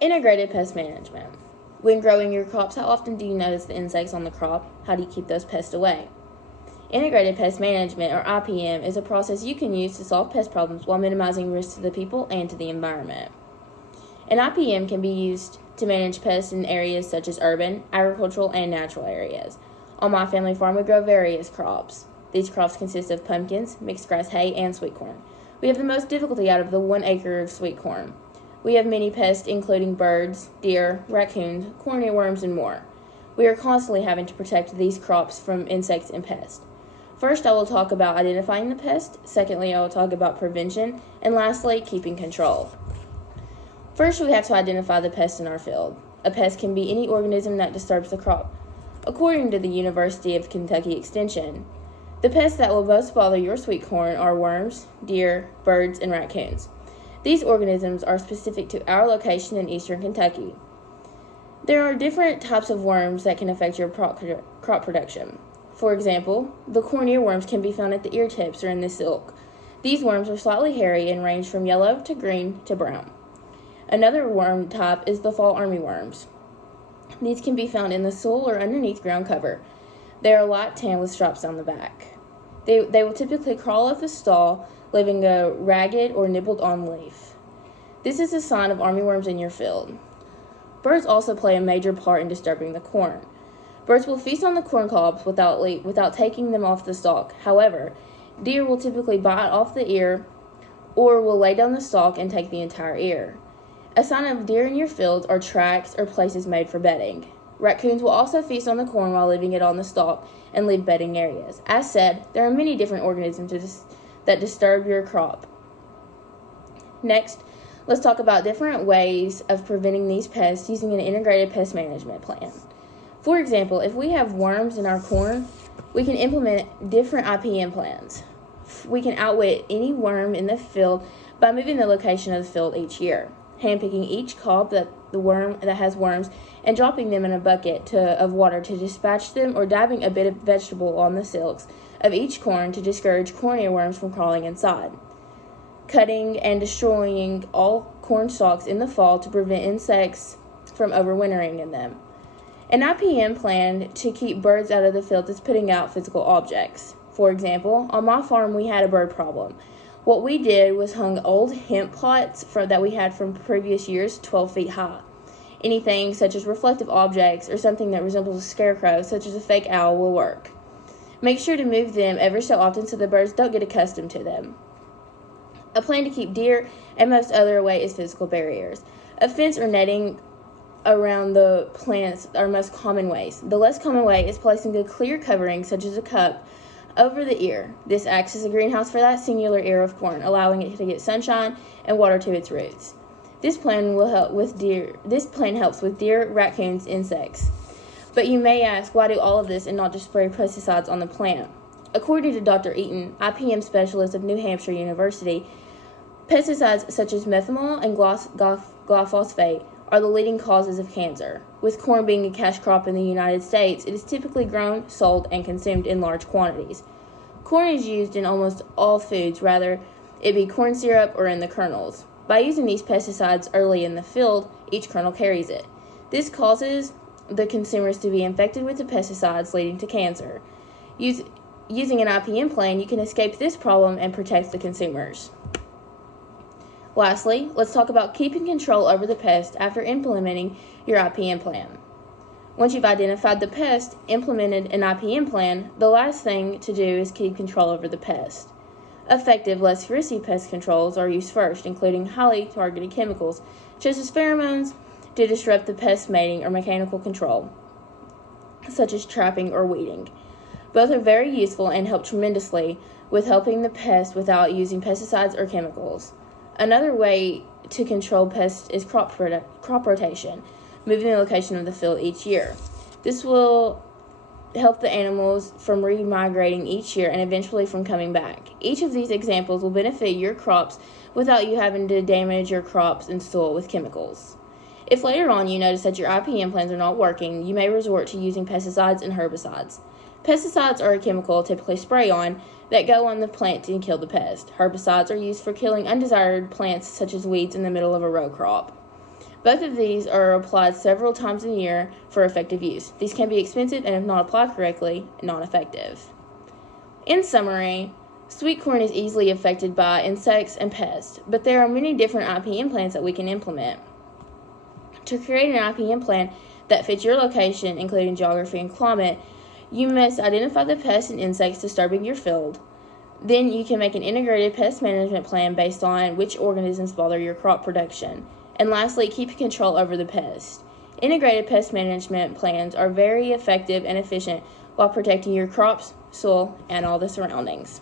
Integrated pest management. When growing your crops, how often do you notice the insects on the crop? How do you keep those pests away? Integrated pest management, or IPM, is a process you can use to solve pest problems while minimizing risks to the people and to the environment. An IPM can be used to manage pests in areas such as urban, agricultural, and natural areas. On my family farm, we grow various crops. These crops consist of pumpkins, mixed grass hay, and sweet corn. We have the most difficulty out of the 1 acre of sweet corn. We have many pests, including birds, deer, raccoons, corn earworms, and more. We are constantly having to protect these crops from insects and pests. First, I will talk about identifying the pest. Secondly, I will talk about prevention. And lastly, keeping control. First, we have to identify the pest in our field. A pest can be any organism that disturbs the crop. According to the University of Kentucky Extension, the pests that will most bother your sweet corn are worms, deer, birds, and raccoons. These organisms are specific to our location in eastern Kentucky. There are different types of worms that can affect your crop production. For example, the corn earworms can be found at the ear tips or in the silk. These worms are slightly hairy and range from yellow to green to brown. Another worm type is the fall armyworms. These can be found in the soil or underneath ground cover. They are light tan with stripes on the back. They will typically crawl off the stalk, leaving a ragged or nibbled on leaf. This is a sign of armyworms in your field. Birds also play a major part in disturbing the corn. Birds will feast on the corn cobs without taking them off the stalk. However, deer will typically bite off the ear or will lay down the stalk and take the entire ear. A sign of deer in your fields are tracks or places made for bedding. Raccoons will also feast on the corn while leaving it on the stalk and leave bedding areas. As said, there are many different organisms that disturb your crop. Next, let's talk about different ways of preventing these pests using an integrated pest management plan. For example, if we have worms in our corn, we can implement different IPM plans. We can outwit any worm in the field by moving the location of the field each year, handpicking each cob that has worms and dropping them in a bucket of water to dispatch them, or dabbing a bit of vegetable on the silks of each corn to discourage corn earworms from crawling inside. Cutting and destroying all corn stalks in the fall to prevent insects from overwintering in them. An IPM plan to keep birds out of the field is putting out physical objects. For example, on my farm we had a bird problem. What we did was hung old hemp plots that we had from previous years 12 feet high. Anything such as reflective objects or something that resembles a scarecrow, such as a fake owl, will work. Make sure to move them every so often so the birds don't get accustomed to them. A plan to keep deer and most other away is physical barriers. A fence or netting around the plants are most common ways. The less common way is placing a clear covering, such as a cup, over the ear. This acts as a greenhouse for that singular ear of corn, allowing it to get sunshine and water to its roots. This plan helps with deer, raccoons, insects. But you may ask, why do all of this and not just spray pesticides on the plant? According to Dr. Eaton, IPM specialist of New Hampshire University, pesticides such as methanol and glyphosate are the leading causes of cancer. With corn being a cash crop in the United States, it is typically grown, sold, and consumed in large quantities. Corn is used in almost all foods, whether it be corn syrup or in the kernels. By using these pesticides early in the field, each kernel carries it. This causes the consumers to be infected with the pesticides, leading to cancer. Using an IPM plan, you can escape this problem and protect the consumers. Lastly, let's talk about keeping control over the pest after implementing your IPM plan. Once you've identified the pest, implemented an IPM plan, the last thing to do is keep control over the pest. Effective, less risky pest controls are used first, including highly targeted chemicals, such as pheromones, to disrupt the pest mating, or mechanical control, such as trapping or weeding. Both are very useful and help tremendously with helping the pest without using pesticides or chemicals. Another way to control pests is crop rotation, moving the location of the field each year. This will help the animals from remigrating each year and eventually from coming back. Each of these examples will benefit your crops without you having to damage your crops and soil with chemicals. If later on you notice that your IPM plans are not working, you may resort to using pesticides and herbicides. Pesticides are a chemical, typically spray-on, that go on the plant and kill the pest. Herbicides are used for killing undesired plants such as weeds in the middle of a row crop. Both of these are applied several times a year for effective use. These can be expensive and, if not applied correctly, non-effective. In summary, sweet corn is easily affected by insects and pests, but there are many different IPM plans that we can implement. To create an IPM plan that fits your location, including geography and climate, you must identify the pests and insects disturbing your field. Then you can make an integrated pest management plan based on which organisms bother your crop production. And lastly, keep control over the pest. Integrated pest management plans are very effective and efficient while protecting your crops, soil, and all the surroundings.